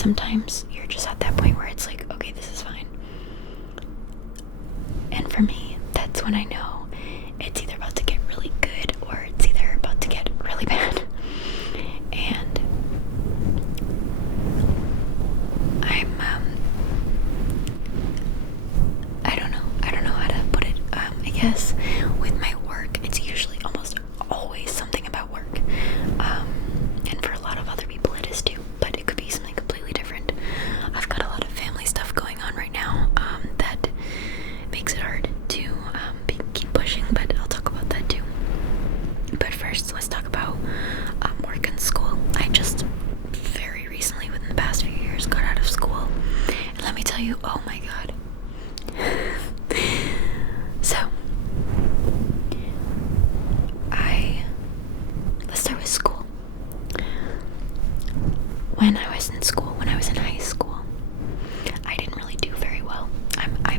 sometimes you're just at that point where it's like, okay, this is fine. And for me, that's when I know it's either about to get really good or it's either about to get really bad. And I don't know how to put it. I guess with my work, it's usually almost always something about work. And for a lot of other people it is too, but it could be something completely different. I've got a lot of family stuff going on right now that makes it hard to keep pushing, but I'll talk about that too. But first, let's talk about work and school. I just very recently, within the past few years, got out of school, and let me tell you, oh my god. So, let's start with school. When I was in school, when I was in high school, I didn't really do very well. I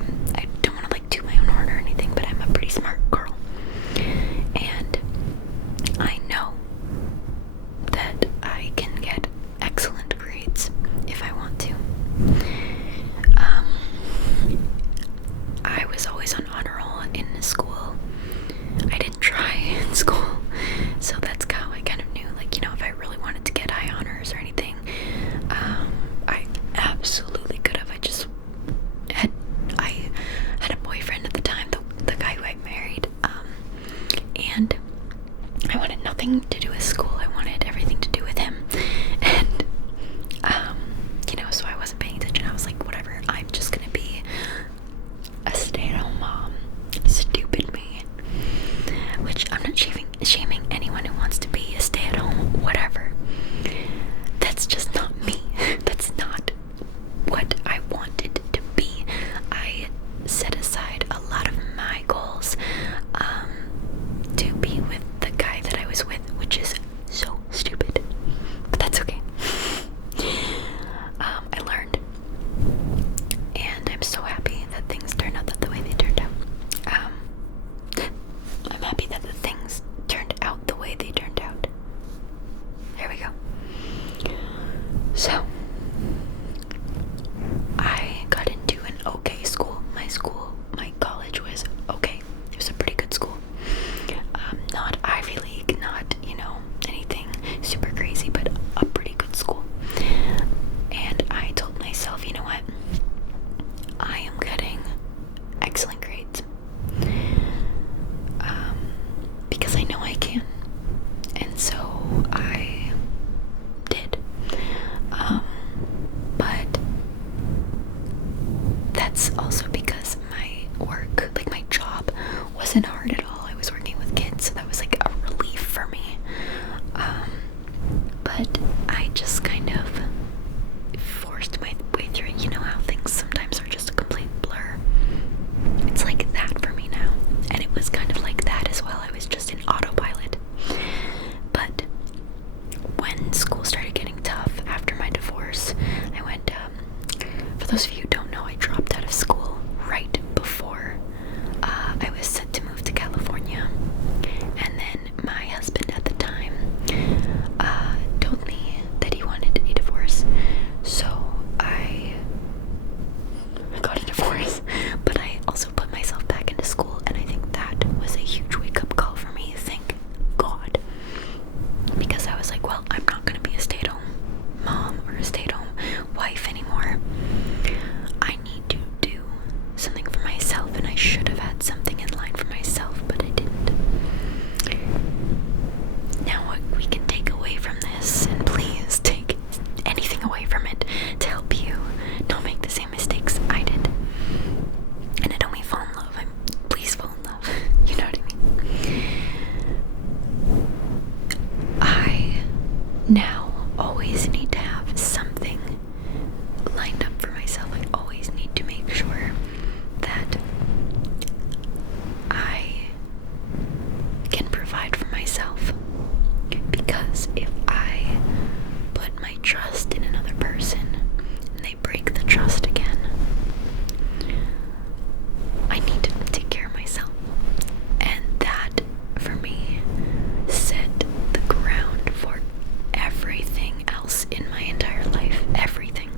don't want to like toot my own horn or anything, but I'm a pretty smart girl, and I know that I can get excellent grades if I want to. I was always on honor roll in school. I didn't try in school, so that's how I kind of knew, like, you know, if I really wanted to get high honors or anything, I absolutely could have. I had a boyfriend at the time, the guy who I married, and I wanted nothing to do with school. I wanted everything to do with him, and you know, so I wasn't paying attention. I was like, whatever, I'm just gonna be a stay-at-home mom. Stupid me. Which I'm not shaming anyone who wants to be a stay-at-home whatever. That's just not me. That's not what I wanted to be. I set aside a lot of my goals to be with the guy that I was with, which is so stupid, but that's okay. I learned, and I'm so happy that things turned out the way they turned out. I'm happy that the things turned out the way they turned out. There we go. So, I got into an okay school. My college was okay. It was a pretty good school. Not Ivy League, not, you know, anything super crazy, but a pretty good school. And I told myself, you know what? I am getting excellent grades. Because I know I can. And so I did. But that's also because my work, like my job, wasn't hard at all. I was working with kids, so that was like a relief for me. But I just kind of forced my way through it. You know how things sometimes are just a complete blur? It's like that for me now. And it was kind of like that as well. I was just in autopilot. But when school started getting tough after my divorce, I went, for those of you who don't know, I dropped out of school right before I was set to move to California. And then my husband at the time told me that he wanted a divorce. So I got a divorce, but I also put myself back into school, and I think that was a huge wake-up call for me, thank God. Because I was like, well, I'm not going to be a stay-at-home mom or a stay-at-home wife anymore. I need to do something for myself, and I should have had something in line for myself, but I didn't. Now what we can take away from this, and please take anything away from it to help you not make the same mistakes I did. And I don't mean fall in love, please fall in love. You know what I mean? I now always need to have something lined up for myself. I always need to make sure that I can provide for myself. Because if I put my trust in another person and they break the trust again, I need to take care of myself. And that, for me, set the ground for everything else in my entire life. Everything.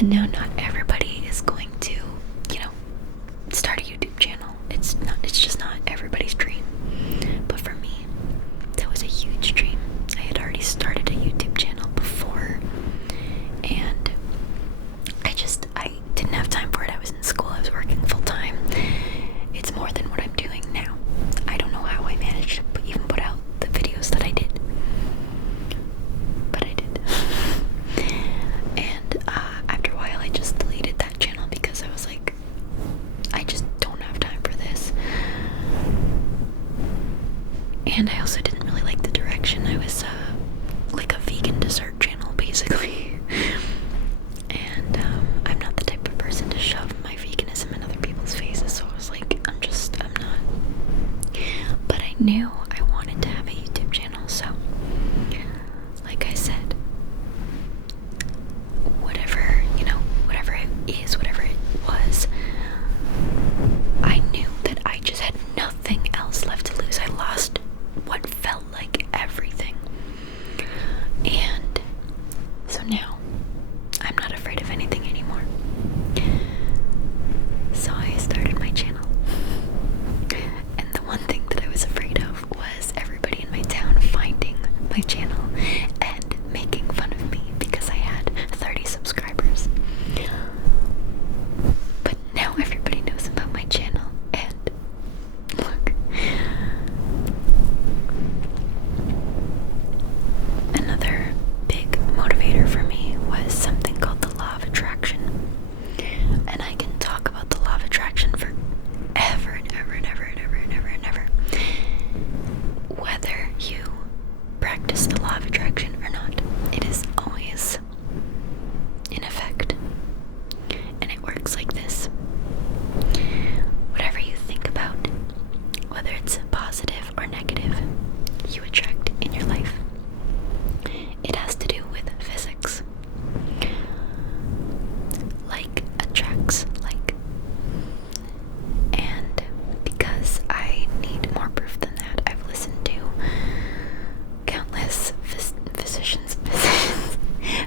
And now not everybody is going to, start a YouTube channel. It's just not everybody's dream. But for me, that was a huge dream. I had already started a YouTube channel before, and I didn't have time for it. I was in school, I was working full time. It's more than what I'm doing now. I don't know how I managed to even put out the videos that I did, but I did. And after a while, I just deleted that channel because I was like, I just don't have time for this. And I also didn't really like the direction. I was like a vegan dessert channel, basically. And I'm not the type of person to shove my veganism in other people's faces, so I was like, I'm not. But I knew I wanted to have a YouTube channel, so like I said, whatever it was, I knew that I just had nothing else left to lose. I lost what felt like everything. And so now I'm not afraid of anything anymore. So I started my channel. And the one thing that I was afraid of was everybody in my town finding my channel and making fun of me because I had 30 subscribers. But now everybody knows about my channel, and look. Another big motivator for me was something called the law of attraction. And I can talk about the law of attraction for ever and ever and ever and ever and ever and ever. Whether you practice the law of attraction or not, it is always in effect. And it works like this. Whatever you think about, whether it's positive or negative, you attract in your life. It has to do with physics. Like attracts like. And because I need more proof than that, I've listened to countless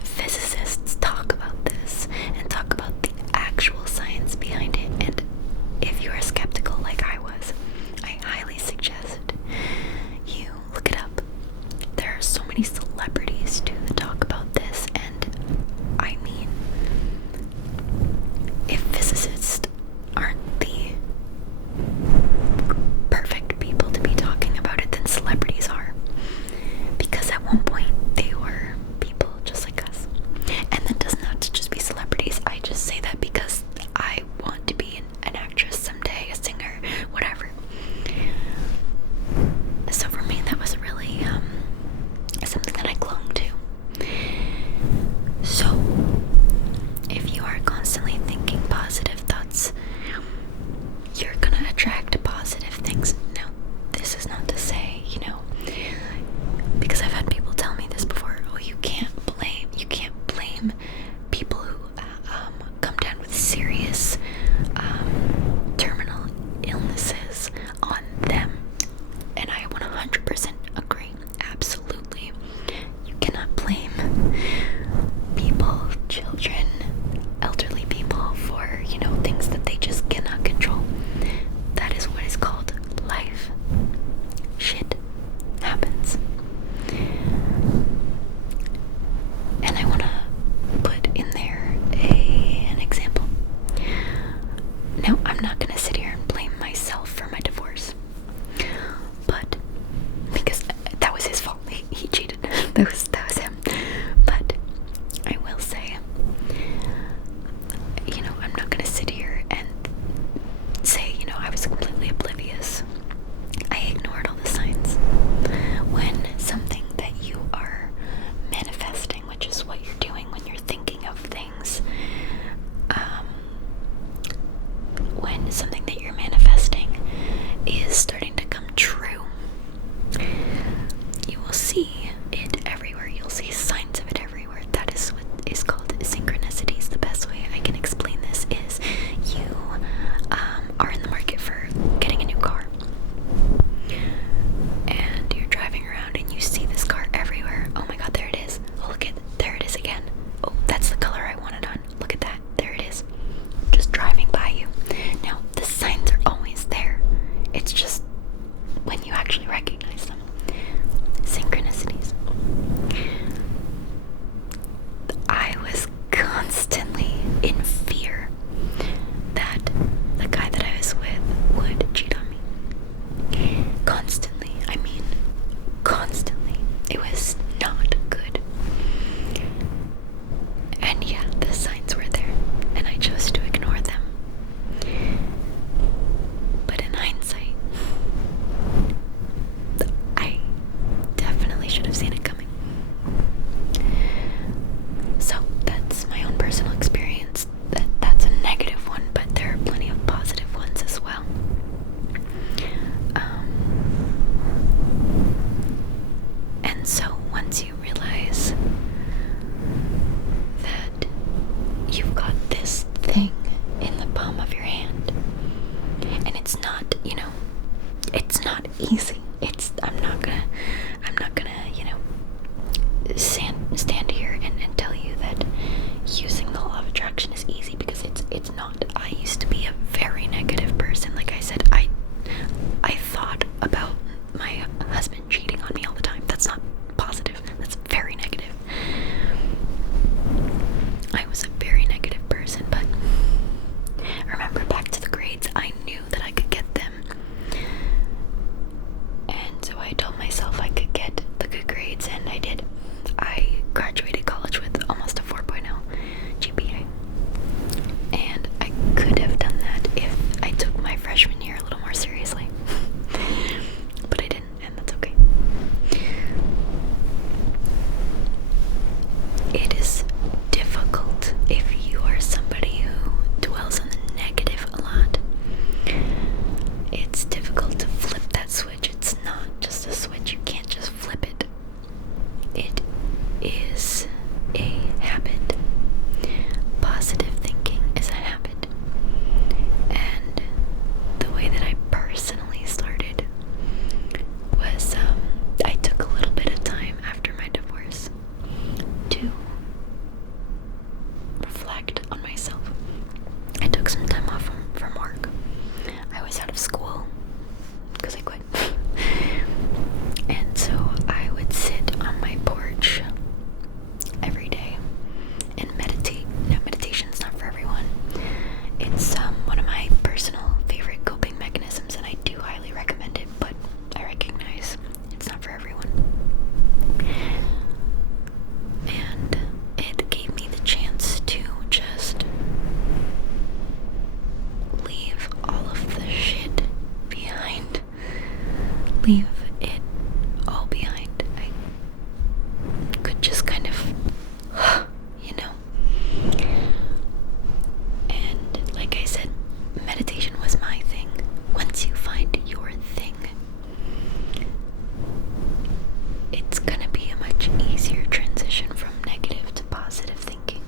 physicists talk about this and talk about the actual science reflect on myself. I took some time off from work. I was out of school because I quit. And so I would sit on my porch every day and meditate. Now, meditation's not for everyone. It's one of my personal favorite coping mechanisms, and I do highly recommend it, but I recognize it's not for everyone. And it gave me the chance to just leave all of the shit behind. Leave it all behind. I could just kind of, you know. And like I said, meditation was my thing. Once you find your thing, it's gonna be a much easier transition from negative to positive thinking.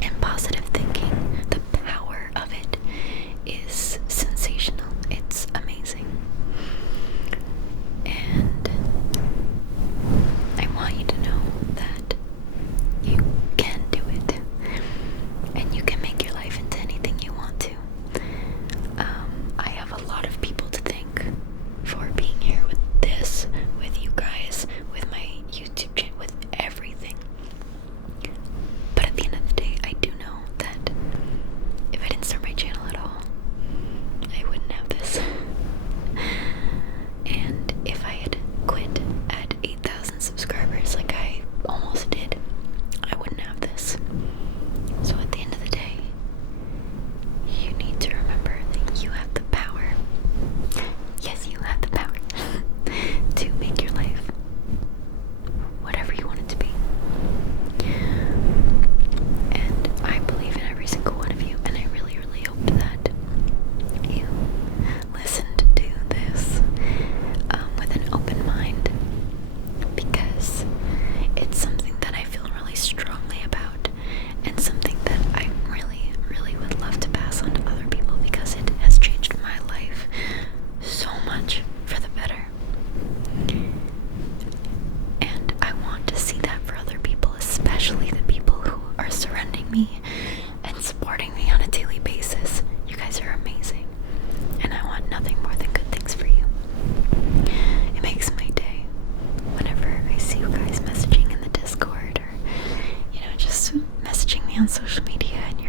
And positive thinking, the power of it is sensational. It's amazing. And I want you to know that you can do it. And you can make your life into anything you want to. I have a lot of people to thank for being here with this, with you guys, with my YouTube channel, with everything. But at the end of the day, I do know that if I didn't start my channel at all, I wouldn't have this. And if I had quit at 8,000 subscribers like I almost did, I wouldn't have this. So at the end of the day, you need to remember that you have the power. Yes, you have the power to make your life whatever you want it to be. And I believe in every single one of you, and I really, really hope that you listened to this with an open mind, because it's something that I feel really strongly about, and something that I really, really would love to pass on to other people, because it has changed my life so much for the better. And I want to see that for other people, especially the people who are surrounding me and supporting me on a daily basis. You guys are amazing, and I want nothing more than good things for you. It makes my day whenever I see you guys messaging in the Discord, or, you know, just messaging me on social media, and